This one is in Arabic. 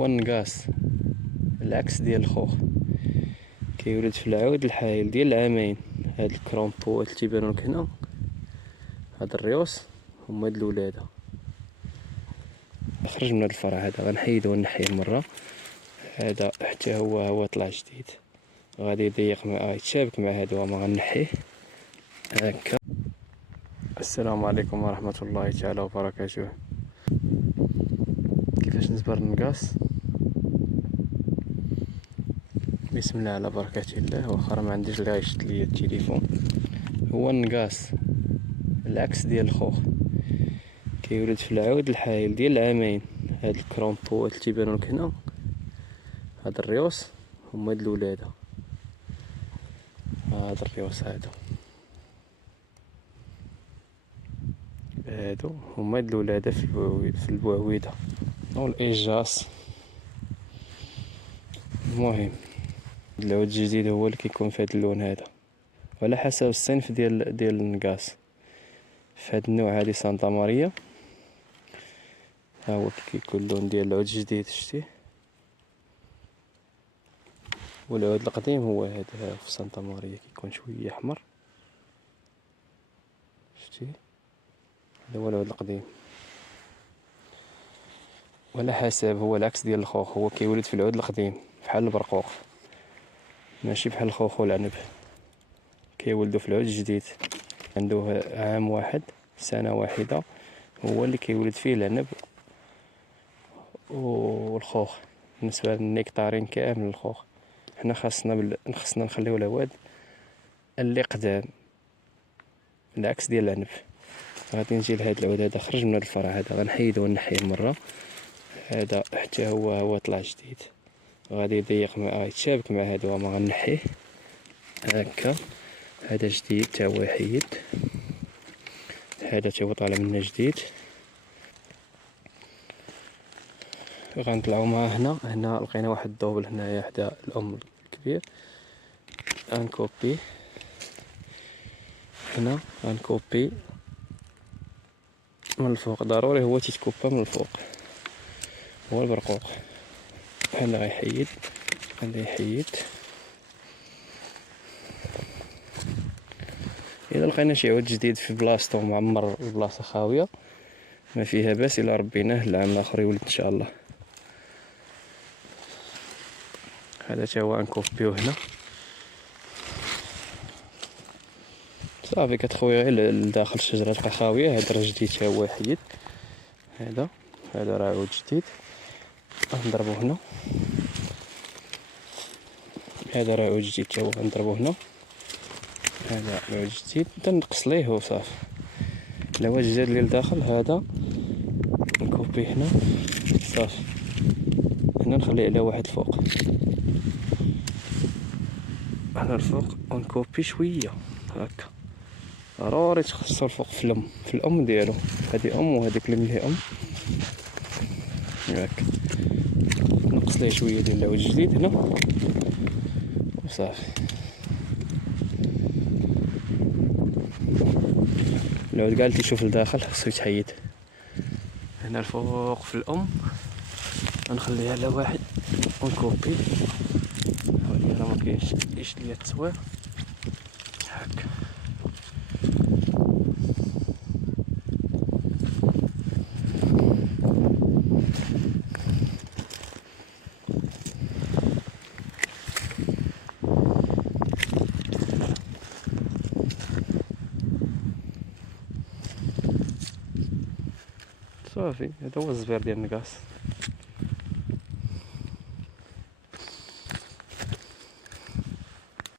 هو النقاص العكس ديال الخوخ، كيولد في العود الحايل ديال العامين. هاد الكرومبو اللي تيبانو لك هنا، هاد الريوس هما هاد الولادة. خرج من هاد الفرع هذا، غنحيدو ونحيه مرة. هذا حتى هو طلع جديد، غادي يضيق مع يتشابك مع هادو، ما غنحيه هكا. السلام عليكم ورحمة الله تعالى وبركاته. كيفاش نزبر النقاص؟ بسم الله على بركة الله. واخا ما عنديش اللي غيشد ليا التليفون. هو النقاص العكس ديال الخوخ، كيولد في العود الحايل ديال العامين. هاد الكرومبو اللي تيبانو لك هنا، هاد الريوس هما هاد الولادة. هاد الريوس هادو هما هاد الولادة في البوعويدة او الإيجاص. المهم العود الجديد هو اللي كيكون في هاد اللون هذا، وعلى حسب الصنف ديال النقاص. في هاد النوع هادي سانتا ماريا، ها هو كيكون اللون ديال العود الجديد، شتيه؟ والعود القديم هو هذا في سانتا ماريا كيكون شويه احمر، شتي؟ هذا هو العود القديم. وعلى حسب، هو العكس ديال الخوخ، هو كيولد في العود القديم بحال البرقوق، ماشي بحال الخوخ والعنب. كيولدو في العود الجديد، عنده عام واحد، سنة واحدة، هو اللي كيولد فيه العنب والخوخ. بالنسبة للنيكتارين كامل الخوخ، حنا خاصنا نخليو العواد اللي قدام، العكس ديال العنب. غادي نجي لهاد العود هذا، خرج من هاد الفرع هذا، غنحيدو ونحيه مرة. هذا حتى هو طلع جديد، غادي يضيق مع يتشابك مع هادو، ما غنحيه هكا. هذا جديد تا هو يحيد. هذا تا هو طالع منه جديد. غنطلعو معاه هنا لقينا واحد الدوبل هنايا حدا الام الكبير، غنكوبي هنا، غنكوبي من الفوق. ضروري هو تيتكوبا من الفوق، هو البرقوق. هنا غيحيد، هذا يحيد. الا لقينا شي عود جديد في بلاصتو معمر، البلاصه خاويه، ما فيها باس الا ربيناه العام الاخر يولد ان شاء الله. هذا تا هو نكوبيوه هنا صافي. كتخوي غير لداخل الشجره تبقى خاويه. هذا راه جديد تا هو يحيد. هذا راه عود جديد، غنضربو هنا. هذا راه عود جديد تا هو، غنضربو هنا. هذا عود جديد، تنقص ليه وصافي. العواد الجداد اللي لداخل هذا نكوبيه هنا صافي. هنا نخلي على واحد الفوق، هنا الفوق، ونكوبي شويه هكا. ضروري تخصو الفوق في الام ديالو. هادي ام وهاديك اللي ملي ام هكا. نقص ليه شويه ديال العود الجديد هنا وصافي. العود كاع اللي تيشوف لداخل خصو يتحيد. هنا الفوق في الام غنخليها على واحد ونكوبي. راه ما كاينش ليا التصوير هكا. صافي، هذا هو الزبير ديال النقاص.